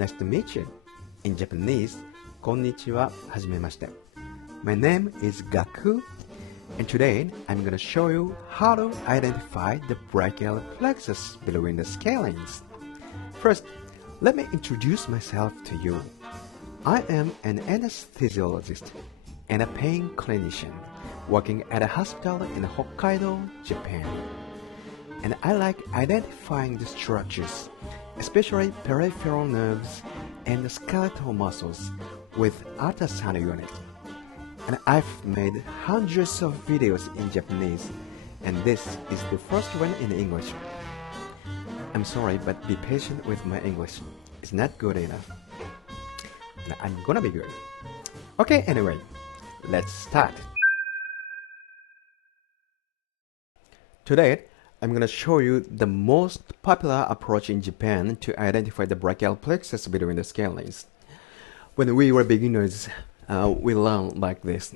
Nice to meet you. In Japanese, こんにちは、はじめまして。My name is Gaku, and today I'm gonna show you how to identify the brachial plexus between the scalenes. First, let me introduce myself to you. I am an anesthesiologist and a pain clinician working at a hospital in Hokkaido, Japan. And I like identifying the structures, especially peripheral nerves and the skeletal muscles with ultrasound unit. And I've made hundreds of videos in Japanese, and this is the first one in English. I'm sorry, but be patient with my English. It's not good enough. I'm gonna be good. Okay, anyway, let's start. Today, I'm gonna show you the most popular approach in Japan to identify the brachial plexus between the scalenes. When we were beginners, we learned like this.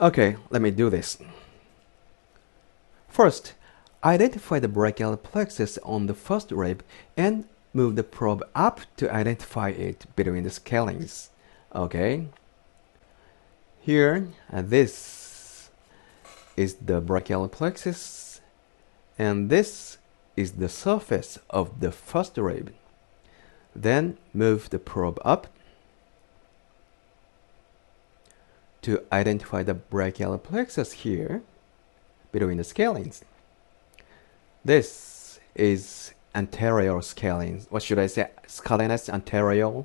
Okay, let me do this. First, identify the brachial plexus on the first rib and move the probe up to identify it between the scalenes. Okay. Here, this is the brachial plexus, and this is the surface of the first rib. Then move the probe up to identify the brachial plexus here between the scalenes. This is anterior scalenes. What should I say? Scalenes anterior.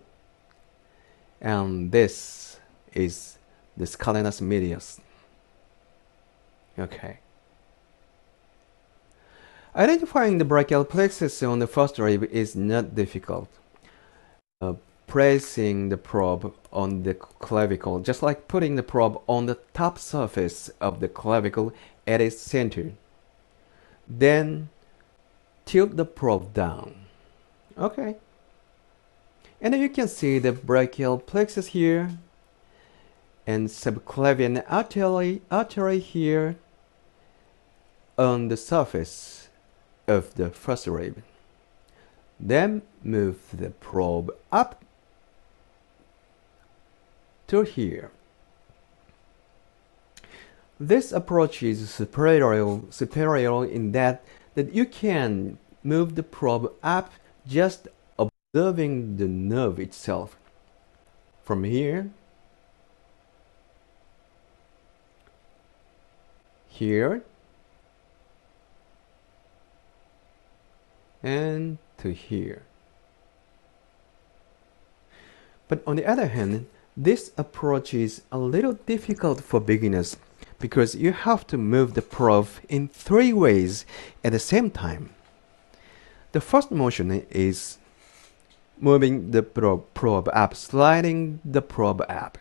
And this is the scalenes medius. Okay. Identifying the brachial plexus on the first rib is not difficult. Placing the probe on the clavicle, just like putting the probe on the top surface of the clavicle at its center. Then tilt the probe down. Okay. And you can see the brachial plexus here and subclavian artery here on the surface of the first rib. Then move the probe up to here. This approach is superior in that you can move the probe up just observing the nerve itself. From here, and to here. But on the other hand, this approach is a little difficult for beginners because you have to move the probe in 3 ways at the same time. The first motion is moving the probe up, sliding the probe up.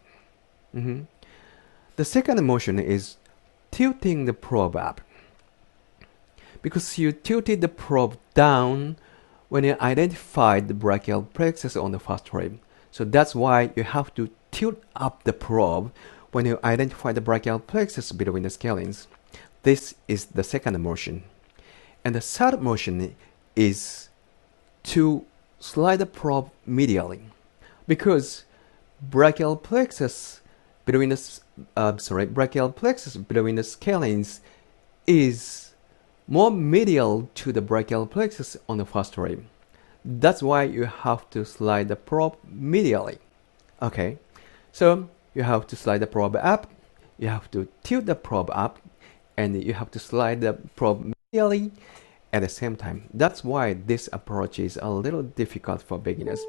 The second motion is tilting the probe up, because you tilted the probe down when you identified the brachial plexus on the first rib. So that's why you have to tilt up the probe when you identify the brachial plexus between the scalenes. This is the second motion. And the third motion is to slide the probe medially, because brachial plexus between the scalenes is more medial to the brachial plexus on the first rib. That's why you have to slide the probe medially. Okay, so you have to slide the probe up, you have to tilt the probe up, and you have to slide the probe medially at the same time. That's why this approach is a little difficult for beginners.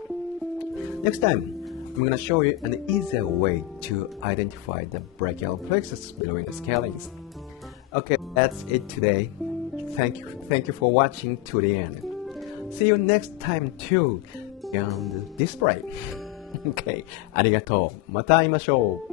Next time, I'm going to show you an easier way to identify the brachial plexus between the scalenes. Okay, that's it today. Thank you for watching to the end. See you next time too on the display. Okay, ありがとう。また会いましょう。